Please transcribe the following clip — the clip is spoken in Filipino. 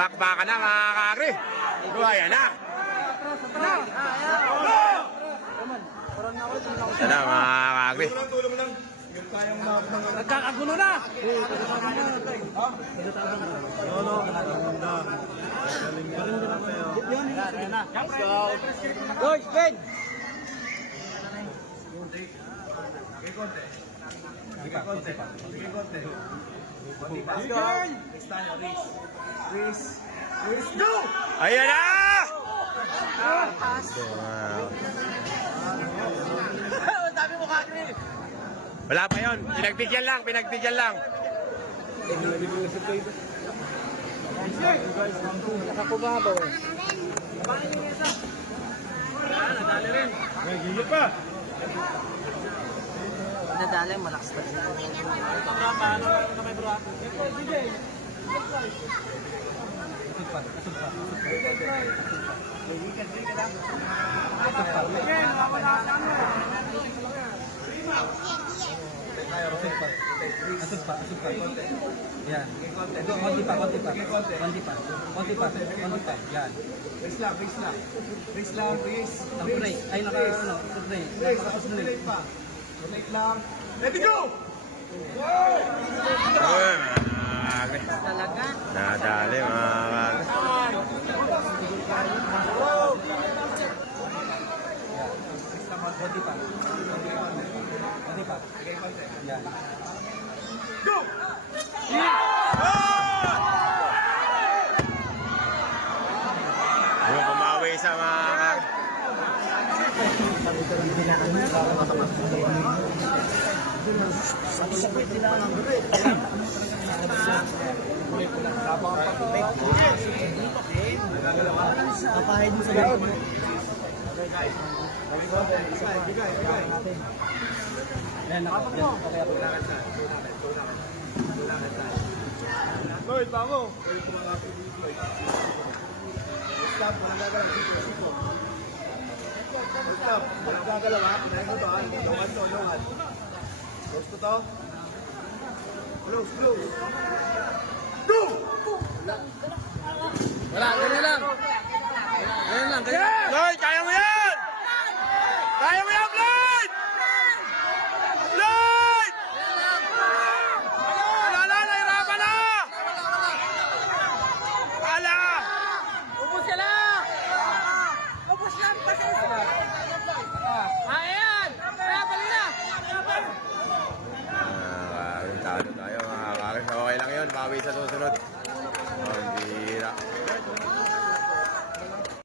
Bakbakan na mga kakri. Ayan na. Ayan na mga kakri. Nagkakagulo na! Go, Spain! Ayan na! Dami mo kakri! Wala pa yun. Pinagbigyan lang. Nakakubabaw eh. Nadali rin. Gigit pa. Nadali, malakas pa rin. Ito bro, paano kamay bro? Asod pa. Yan. Konti pa. Yan. Race lang. Ang break. Ay, break. Break pa. Break lang. Let it go! Talaga? Nadali mga kakri. Konti pa. Yan. Go! Yung kumawi sa mga kakri. Kapahid mo sa loob. Yan, Lloyd, bango! Stop, walang gagalaw ha. Pinahin mo to ha. Lungan. Close ko to. Close. Go! Wala, ganyan lang. Lloyd, kaya mo yan! Lloyd! Lloyd! Wala, nahirapan na! Ala! Ubus ka lang! Ubus lang! Ayan! Kaya pali na! Talo tayo mga kakri. Okay lang yun, bawi sa susunod. Okay.